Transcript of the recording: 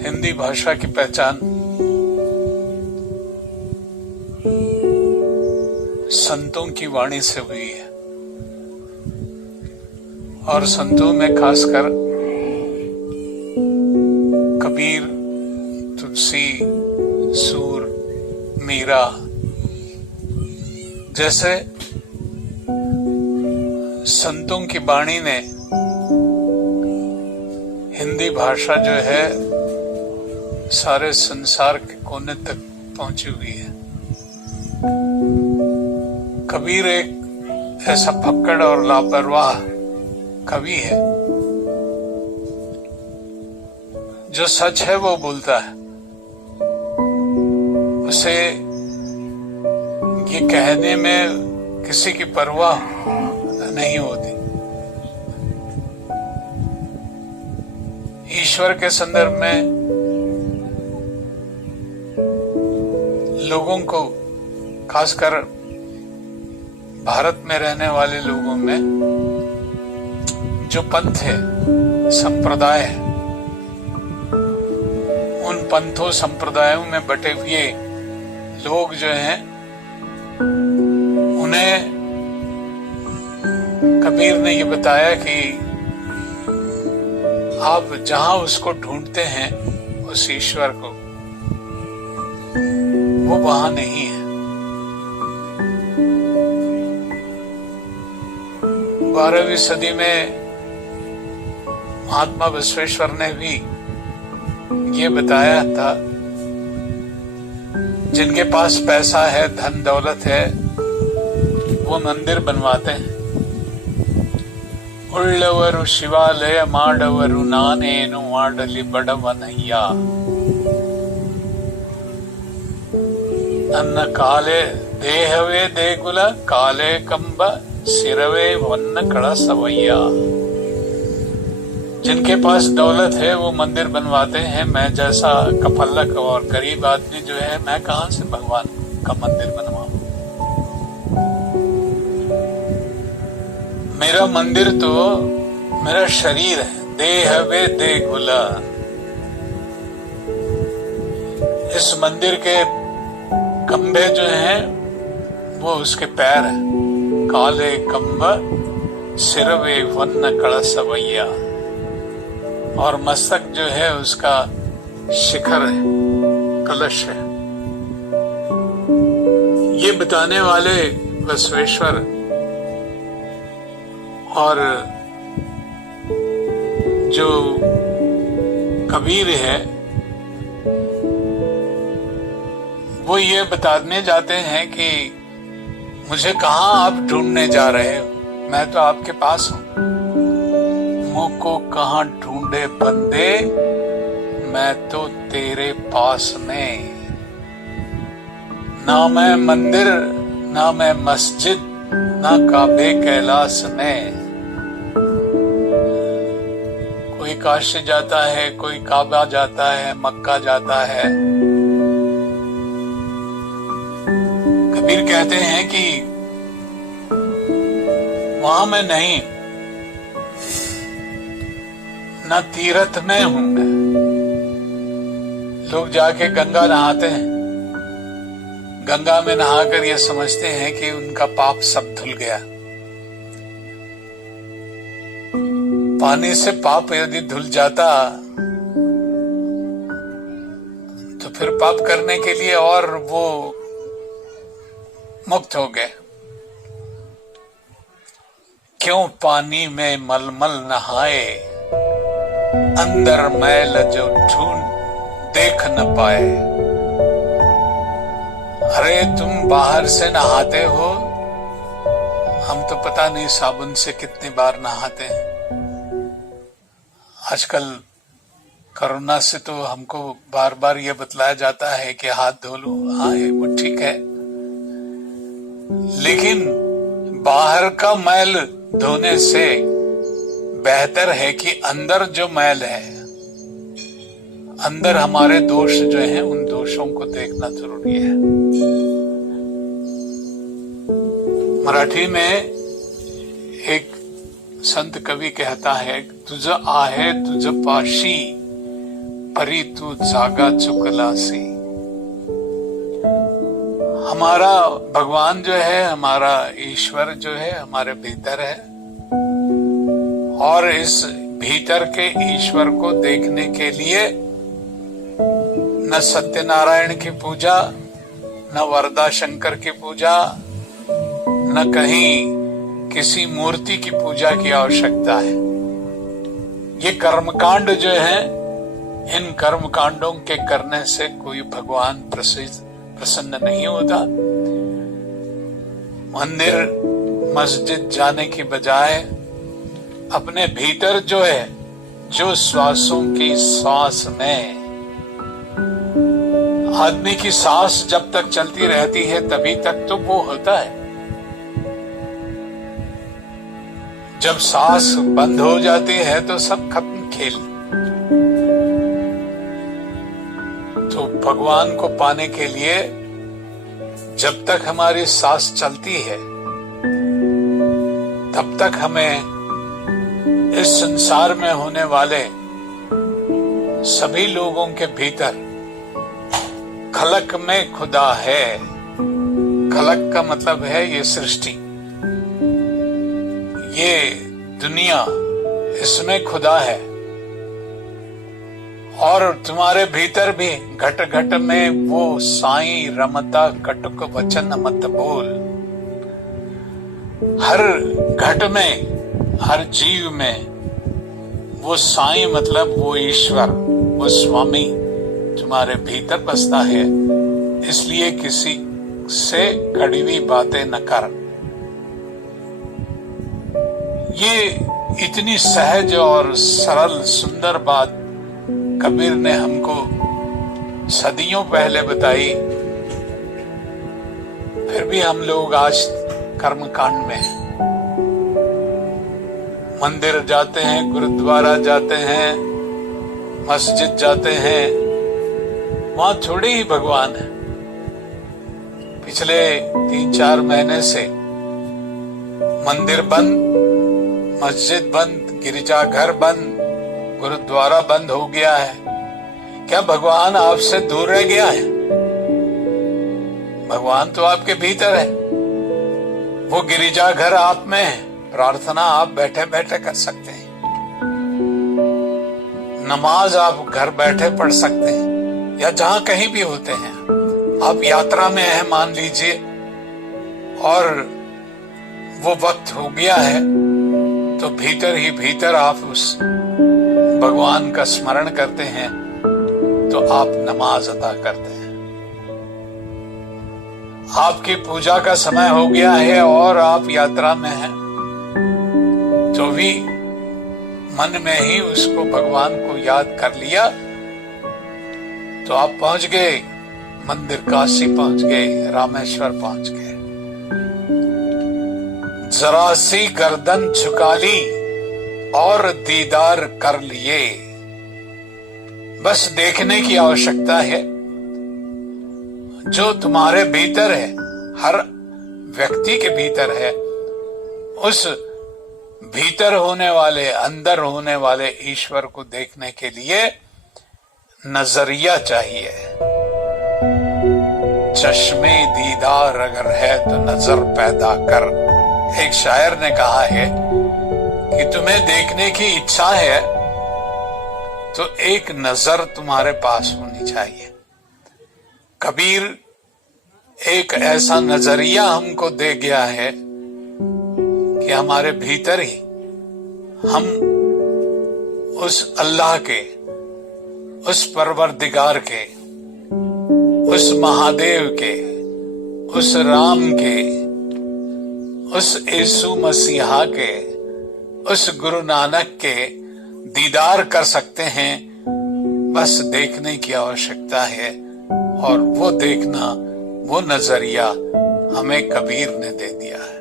हिंदी भाषा की पहचान संतों की वाणी से हुई है और संतों में खासकर कबीर, तुलसी, सूर, मीरा जैसे संतों की वाणी ने हिंदी भाषा जो है सारे संसार के कोने तक पहुंची हुई है। कबीर एक ऐसा फक्कड़ और लापरवाह कवि है जो सच है वो बोलता है, उसे ये कहने में किसी की परवाह नहीं होती। ईश्वर के संदर्भ में लोगों को, खासकर भारत में रहने वाले लोगों में जो पंथ है, संप्रदाय है, उन पंथों संप्रदायों में बटे हुए लोग जो हैं उन्हें कबीर ने ये बताया कि आप जहां उसको ढूंढते हैं उस ईश्वर को, वो वहां नहीं है। 12वीं सदी में महात्मा बसवेश्वर ने भी ये बताया था, जिनके पास पैसा है, धन दौलत है, वो मंदिर बनवाते हैं। उಳ್ಳವರು ಶಿವಾಲಯ ಮಾಡವರು ನಾನೇನು ಮಾಡಲಿ ಬಡವನಯ್ಯ, ನನ್ನ ಕಾಲೇ ದೇಹವೇ ದೇಗುಲ ಕಾಲೇ ಕಂಬ सिरवे वन कड़सवैया। जिनके पास दौलत है वो मंदिर बनवाते हैं, मैं जैसा कपल्लक और गरीब आदमी जो है, मैं कहां से भगवान का मंदिर बनवाऊं। मेरा मंदिर तो मेरा शरीर है, देहवे देगुला। इस मंदिर के खंभे जो हैं वो उसके पैर हैं, काले कंब सिरवे वन्न कड़सवैया, और मस्तक जो है उसका शिखर है, कलश है। ये बताने वाले बसवेश्वर और जो कबीर है वो ये बताने जाते हैं कि मुझे कहां आप ढूंढने जा रहे हो, मैं तो आपके पास हूं। मुझको कहां ढूंढे बंदे, मैं तो तेरे पास में। ना मैं मंदिर, ना मैं मस्जिद, ना काबे कैलाश में। कोई काशी जाता है, कोई काबा जाता है, मक्का जाता है। कबीर कहते हैं कि वहां मैं नहीं, न तीर्थ में हूं मैं। लोग जाके गंगा नहाते हैं, गंगा में नहाकर ये समझते हैं कि उनका पाप सब धुल गया। पानी से पाप यदि धुल जाता तो फिर पाप करने के लिए और वो मुक्त हो गए। क्यों पानी में मलमल नहाए, अंदर मैल जो ढूंढ देख न पाए। अरे तुम बाहर से नहाते हो, हम तो पता नहीं साबुन से कितनी बार नहाते हैं। आजकल कोरोना से तो हमको बार बार ये बतलाया जाता है कि हाथ धो लो। हाँ, वो ठीक है, लेकिन बाहर का मैल धोने से बेहतर है कि अंदर जो मैल है, अंदर हमारे दोष जो हैं, उन दोषों को देखना जरूरी है। मराठी में एक संत कवि कहता है, तुझ आहे तुझ पाशी, परी तू जागा चुकलासी। हमारा भगवान जो है, हमारा ईश्वर जो है हमारे भीतर है, और इस भीतर के ईश्वर को देखने के लिए न सत्यनारायण की पूजा, न वरदा शंकर की पूजा, न कहीं किसी मूर्ति की पूजा की आवश्यकता है। ये कर्मकांड जो है, इन कर्मकांडों के करने से कोई भगवान प्रसन्न नहीं होता। मंदिर मस्जिद जाने की बजाय अपने भीतर जो है, जो श्वासों की सांस में, आदमी की सांस जब तक चलती रहती है तभी तक तो वो होता है। जब सांस बंद हो जाती है तो सब खत्म खेल। तो भगवान को पाने के लिए जब तक हमारी सांस चलती है तब तक हमें इस संसार में होने वाले सभी लोगों के भीतर खलक में खुदा है। खलक का मतलब है ये सृष्टि, ये दुनिया, इसमें खुदा है। और तुम्हारे भीतर भी घट घट में वो साईं रमता कटुक वचन मत बोल। हर घट में, हर जीव में वो साईं मतलब वो ईश्वर, वो स्वामी तुम्हारे भीतर बसता है। इसलिए किसी से कड़वी बातें न कर। ये इतनी सहज और सरल सुंदर बात कबीर ने हमको सदियों पहले बताई, फिर भी हम लोग आज कर्मकांड में हैं। मंदिर जाते हैं, गुरुद्वारा जाते हैं, मस्जिद जाते हैं, वहां थोड़े ही भगवान है। पिछले 3-4 महीने से मंदिर बंद, मस्जिद बंद, गिरजाघर बंद, गुरुद्वारा बंद हो गया है। क्या भगवान आपसे दूर रह गया है? भगवान तो आपके भीतर है। वो गिरजाघर आप में है, प्रार्थना आप बैठे बैठे कर सकते हैं, नमाज आप घर बैठे पढ़ सकते हैं, या जहां कहीं भी होते हैं। आप यात्रा में हैं मान लीजिए, और वो वक्त हो गया है, तो भीतर ही भीतर आप उस भगवान का स्मरण करते हैं, तो आप नमाज अदा करते हैं। आपकी पूजा का समय हो गया है और आप यात्रा में हैं, तो भी मन में ही उसको, भगवान को याद कर लिया, तो आप पहुंच गए मंदिर, काशी पहुंच गए, रामेश्वर पहुंच गए। जरा सी गर्दन झुका ली और दीदार कर लिए। बस देखने की आवश्यकता है। जो तुम्हारे भीतर है, हर व्यक्ति के भीतर है, उस भीतर होने वाले, अंदर होने वाले ईश्वर को देखने के लिए नजरिया चाहिए। चश्मे दीदार अगर है तो नजर पैदा कर। एक शायर ने कहा है कि तुम्हें देखने की इच्छा है तो एक नजर तुम्हारे पास होनी चाहिए। कबीर एक ऐसा नजरिया हमको दे गया है कि हमारे भीतर ही हम उस अल्लाह के, उस परवरदिगार के, उस महादेव के, उस राम के, उस यीशु मसीहा के, उस गुरु नानक के दीदार कर सकते हैं। बस देखने की आवश्यकता है, और वो देखना, वो नजरिया हमें कबीर ने दे दिया है।